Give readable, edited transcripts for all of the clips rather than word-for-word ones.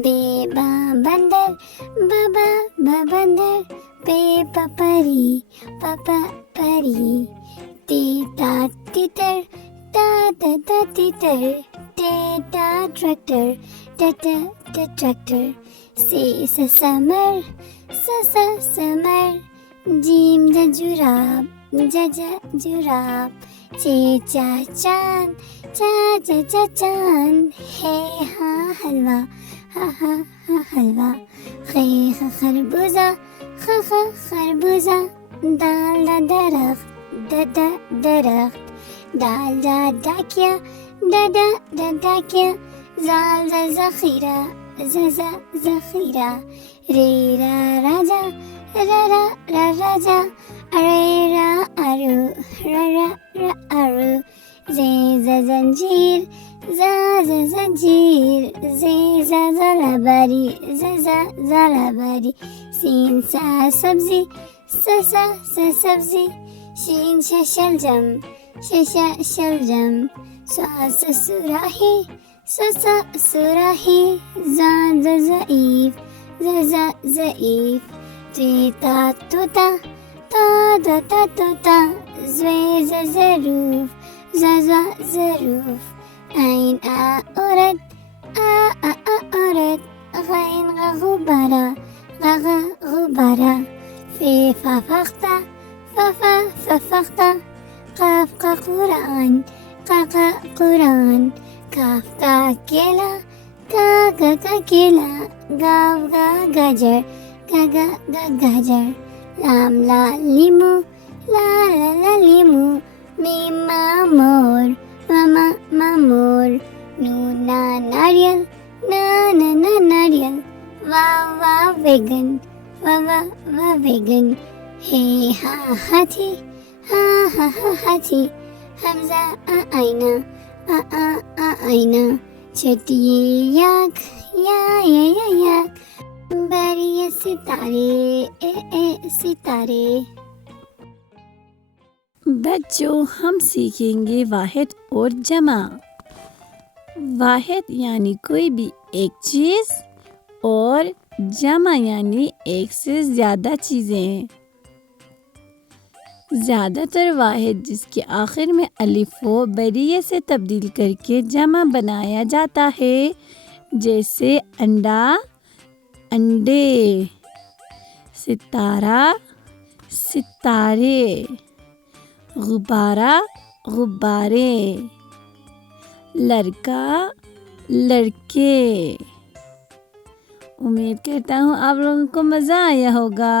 बेबा बंदर बाबा बंदर, पेपा परी पापा परी, तीता तीतर ता तीतर, टेटा ट्रैक्टर टटा ट्रैक्टर, से समर समर, जीम जुराब जुराब, चा चांद चा चांद, है हाँ हलवा हा हलवा, खरबूजा खरबूजा, दाल दरख्त दरख्त, दाल डाकिया डाकिया, जाल ज़ख़ीरा ज़ख़ीरा, रेरा राजा राजा, अरेरा अरू, जे जंजीर जंजीर, जे ज़लाबारी ज़लाबारी, सीन सा सब्जी सब्जी, शीन शलजम शलजम, सुराही सुराही, ज़ईफ़ ज़ईफ़, तीता तोता तोता, ज़रूफ ज़रूफ, ऐन औरत औरत, गैन गुब्बारा गुब्बारा, फा फख्ता, काफ का कुरान कुरान, काफ का केला केला, गाव गाजर गाजर, लाम लीमू ला लीमू, मीमा मोर मामा मोर, नूना नारियल ना नारियल, वाह वेगन वाह वेगन, हे हा हाथी हाथी, हमजा आईना आईना, छटिए याक याक, बारिये सितारे सितारे। बच्चों, हम सीखेंगे वाहिद और जमा। वाहिद यानी कोई भी एक चीज़, और जमा यानी एक से ज़्यादा चीज़ें। ज़्यादातर वाहिद जिसके आखिर में अलिफ व बरिये से तब्दील करके जमा बनाया जाता है, जैसे अंडा अंडे, सितारा सितारे, गुब्बारा गुब्बारे, लड़का लड़के। उम्मीद करता हूँ आप लोगों को मज़ा आया होगा।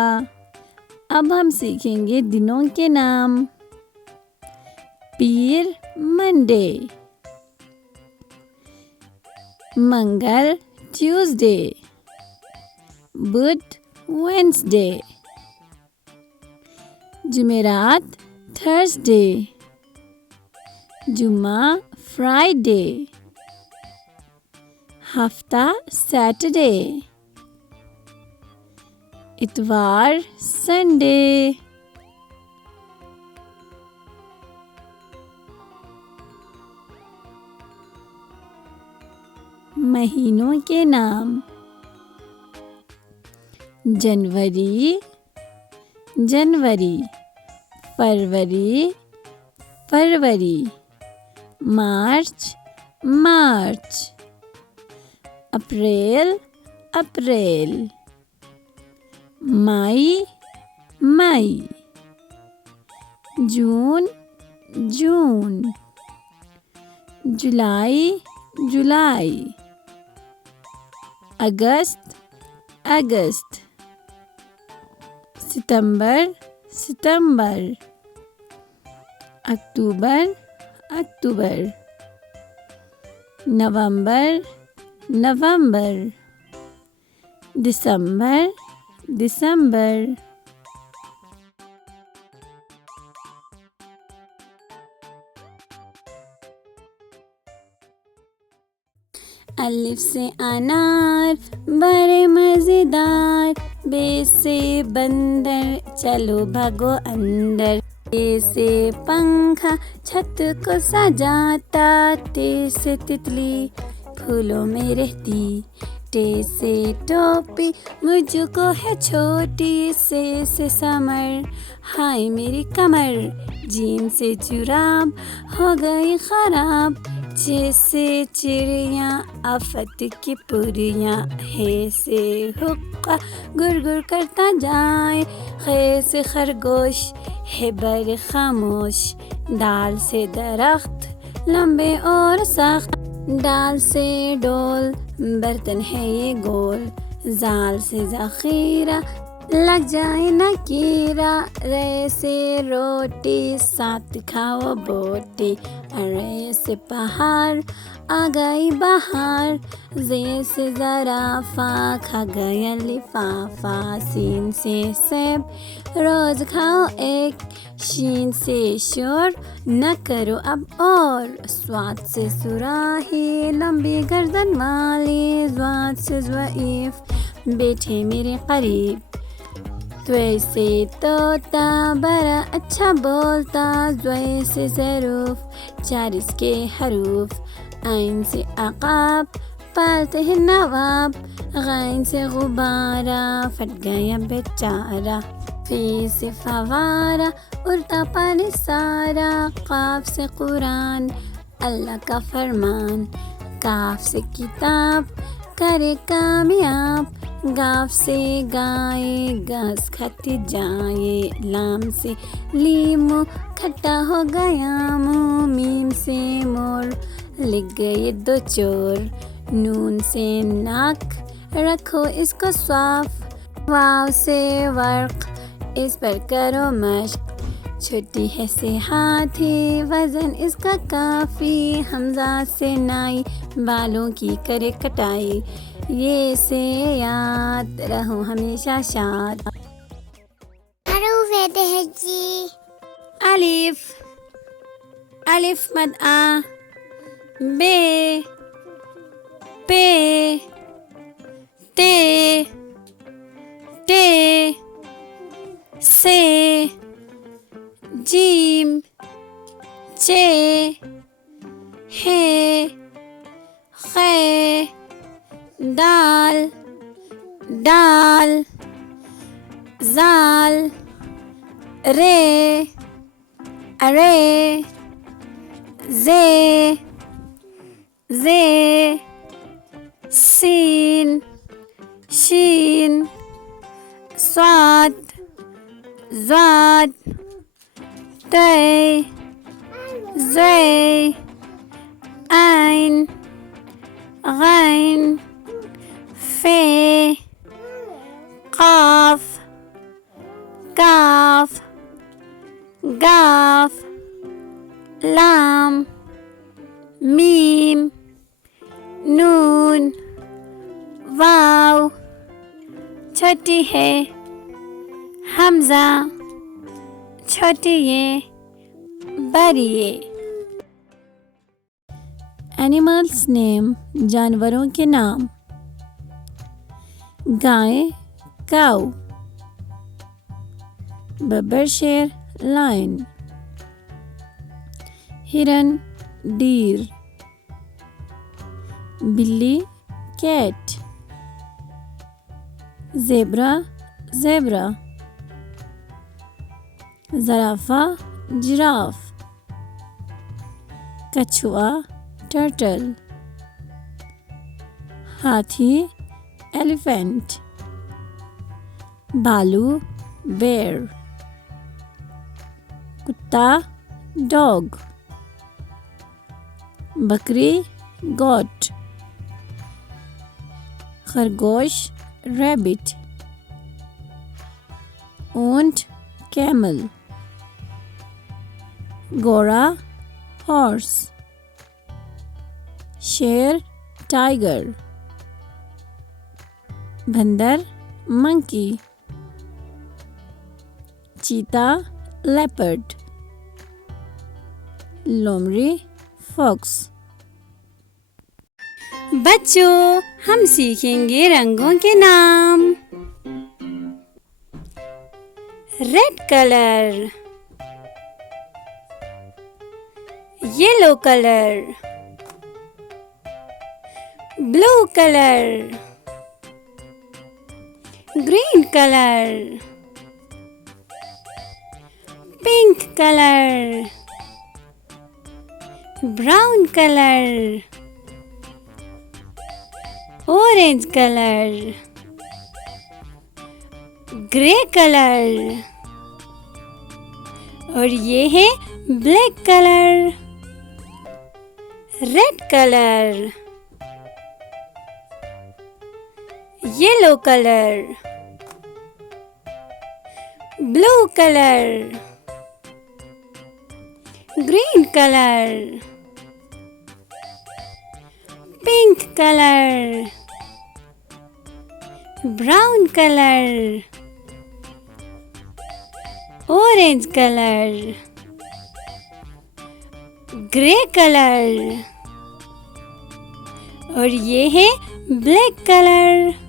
अब हम सीखेंगे दिनों के नाम। पीर मंडे, मंगल ट्यूसडे, बुध वेंसडे, जुमेरात थर्सडे, जुम्मा फ्राइडे, हफ्ता सैटरडे, इतवार संडे। महीनों के नाम। जनवरी फरवरी मार्च अप्रैल मई जून जुलाई अगस्त सितंबर अक्टूबर नवंबर दिसंबर। अलिफ से अनार बड़े मज़ेदार, बे से बंदर चलो भागो अंदर, ए से पंखा छत को सजाता, ते से तितली फूलों में रहती, टे से टोपी, मुझको है छोटी से समर, हाय मेरी कमर। जीम से जुराब हो गई खराब, जैसे चिड़िया आफत की पुरियाँ। हे से हुक्का गुरगुर करता जाए, खे से खरगोश है बर खामोश। डाल से दरख्त लंबे और सख्त, डाल से डोल बर्तन है ये गोल। जाल से ज़ख़ीरा लग जाए न कीरा, रे से रोटी साथ खाओ बोटी। अरे से पहाड़ आ गई बहार, जे से ज़राफ़ा खा गया लिफाफा। सीन से सेब रोज़ खाओ एक, शीन से शोर न करो अब और। स्वाद से सुराही लंबी गर्दन वाली, ज़्वाद से ज़ईफ़ बैठे मेरे करीब। त्वे से तोता बड़ा अच्छा बोलता, ज़्वे से ज़रूफ़ चार इसके हरूफ। आइन से अक़ाब पालते हैं नवाब, गैन से गुब्बारा फट गया बेचारा। फी से फवारा उड़ता पानी सारा, क़ाफ से कुरान अल्लाह का फरमान। काफ से किताब करे कामयाब, गाफ से गाय घास खाती जाए। लाम से लीमू खट्टा हो गया मुँह, मीम से मोर लिख गए दो चोर। नून से नाक रखो इसको साफ, वाव से वर्क इस पर करो मश्क। छोटी है से हाथी वजन इसका काफ़ी, हमजा से नाई बालों की करे कटाई। ये से याद रहो हमेशा शाद। हरूफ है जी। अलिफ, अलिफ मद आ, बे पे ते टे से जीम चे हे खे दाल डाल जाल रे अरे जे सीन शीन स्वाद ज़ाद तय ज़े आइन गैन फे क़ाफ काफ गाफ लाम मीम नून वाव। छोटी है हमजा, छोटी ये बड़ी ये। एनिमल्स नेम जानवरों के नाम। गाय काऊ, बब्बर शेर लायन, हिरन डीर, बिल्ली कैट, ज़ेब्रा ज़ेब्रा, ज़राफ़ा जिराफ, कछुआ टर्टल, हाथी एलिफेंट, भालू बेर, कुत्ता डॉग, बकरी गोट, खरगोश रैबिट, ऊंट कैमल, घोड़ा हॉर्स, शेर टाइगर, बंदर मंकी, चीता लेपर्ड, लोमड़ी फॉक्स। बच्चों, हम सीखेंगे रंगों के नाम। Red colour, yellow colour, blue colour, green color, pink color, brown color, orange color, grey color, और ये है black colour, red colour, yellow colour, blue colour, green colour, pink colour, brown colour, orange colour, grey colour, और ये है black colour.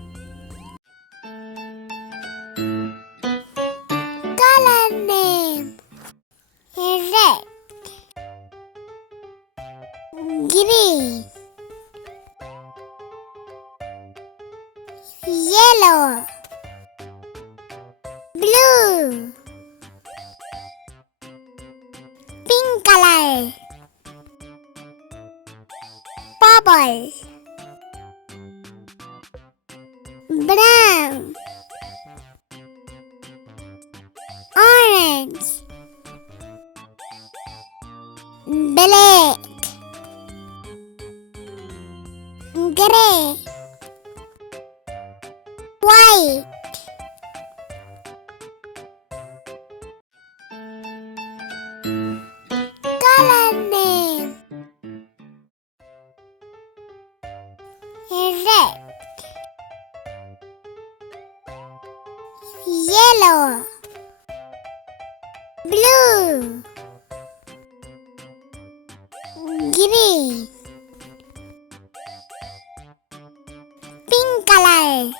Color name. Red, green, yellow, blue, pink color, purple, brown, orange, black, gray, white, color name. Red, yellow, blue, green, pink color,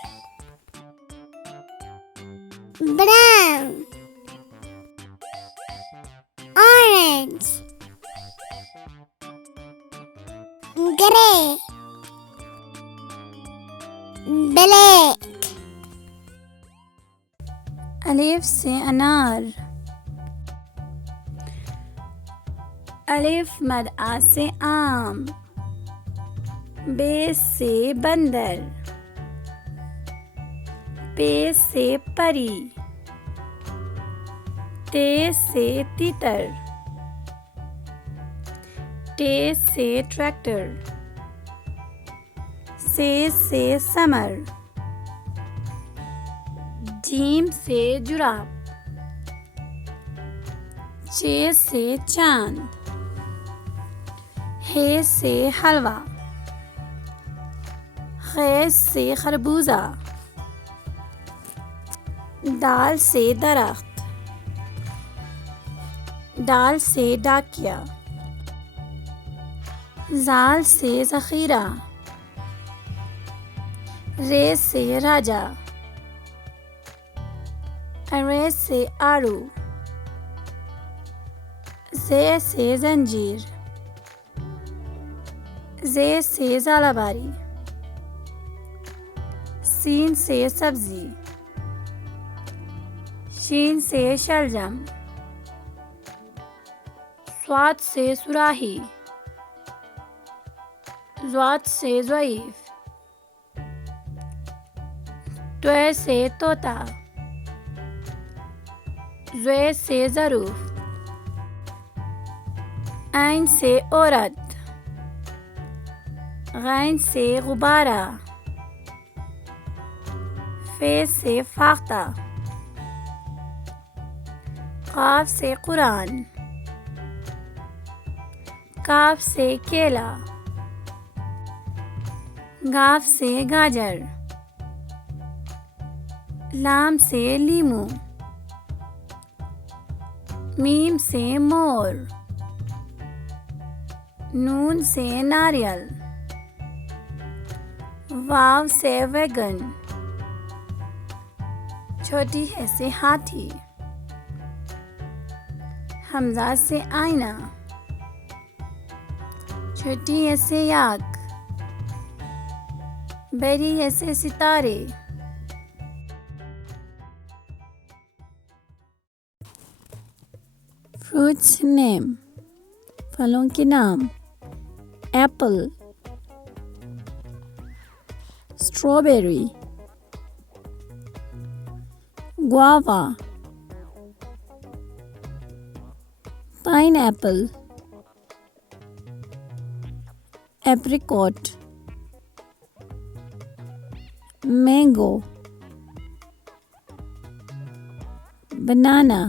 brown, orange, gray, black. अलिफ से अनार, अलिफ मद आ से आम, बे से बंदर, पे से परी, ते से तीतर, टे से ट्रैक्टर, से समर, जीम से जुराब, चे से चांद, हे से हलवा, खे से खरबूजा, दाल से दरख्त, दाल से डाकिया, जाल से ज़ख़ीरा, रे से राजा, अरे से आड़ू, जे से जंजीर, जे से ज़ालाबारी, सीन से सब्जी, शीन से शलजम, स्वाद से सुराही, ज़्वाद से ज़ईफ़, त्वे से तोता, ज़े से ज़रूफ़, ऐन से औरत, गैन से गुब्बारा, फे से फाख्ता, काफ से कुरान, काफ से केला, गाफ से गाजर, लाम से लीमू, मीम से मोर, नून से नारियल, वाव से वैगन, छोटी है से हाथी, हमजा से आईना, छोटी है से याक, बड़ी है से सितारे, फ्रूट्स नेम, फलों के नाम। Apple, strawberry, guava, pineapple, apricot, mango, banana,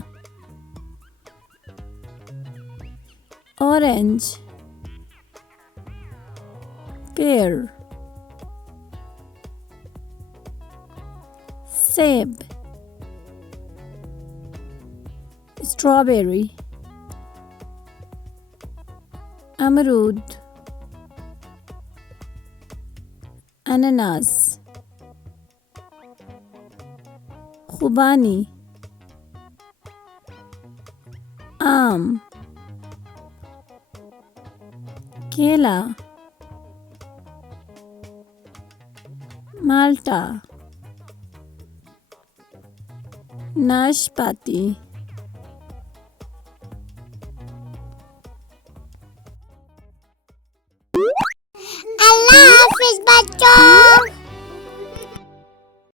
orange, pear, सेब, स्ट्रॉबेरी, अमरूद, अनानास, खुबानी, आम, केला, माल्टा, नाशपाती। अल्लाह हाफिज बच्चों।